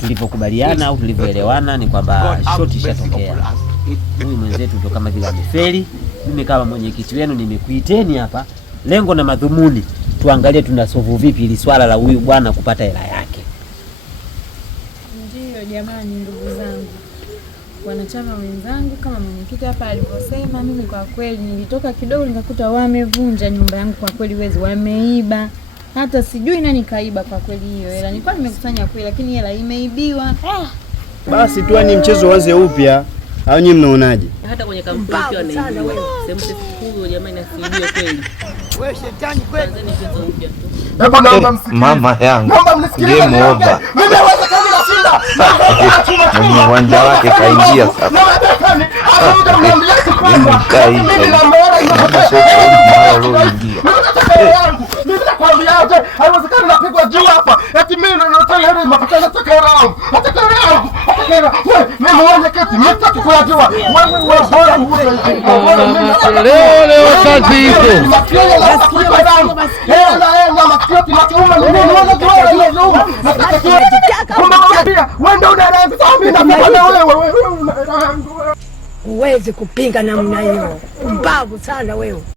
tulivyokubaliana au tulivyoelewana ni kwamba shoti ishatokea. Huyu mwenzetu ndo kama vile amefeli. Mimi kama mwenyekiti wenu nimekuiteni hapa, lengo na madhumuni tuangalie tunasolve vipi ili swala la huyu bwana kupata hela yake. Ndio jamani, ndugu zangu, wanachama wenzangu, kama mwenyekiti hapa alivyosema, mimi kwa kweli nilitoka kidogo nikakuta wamevunja nyumba yangu. Kwa kweli wezi wameiba, hata sijui nani kaiba kwa kweli hiyo hela. Nilikuwa nimekusanya kweli, lakini hela imeibiwa. Basi tu ni mchezo uanze upya. Au nyinyi mnaonaje? Hata kwenye kampuni pia wanaibiwa. Sehemu sikukuu jamani asiibiwe kweli. Wewe shetani kweli. Mama yangu. Game over. Nimeweza kama nashinda. Mwenye uwanja wake kaingia sasa. Mimi nakwambiaje, haiwezekani napigwa juu hapa. Eti mimi nataka hela mapatana nataka hela yangu. Nataka hela yangu. Wewe mimi mwenyekiti mtaki kujua. Wewe bora leo kazi hizo. Hela masikio tunachouma mimi unajua hiyo. Nataka kumwambia wewe ndio unaanza mimi na wewe uweze kupinga namna hiyo. Mbavu sana wewe.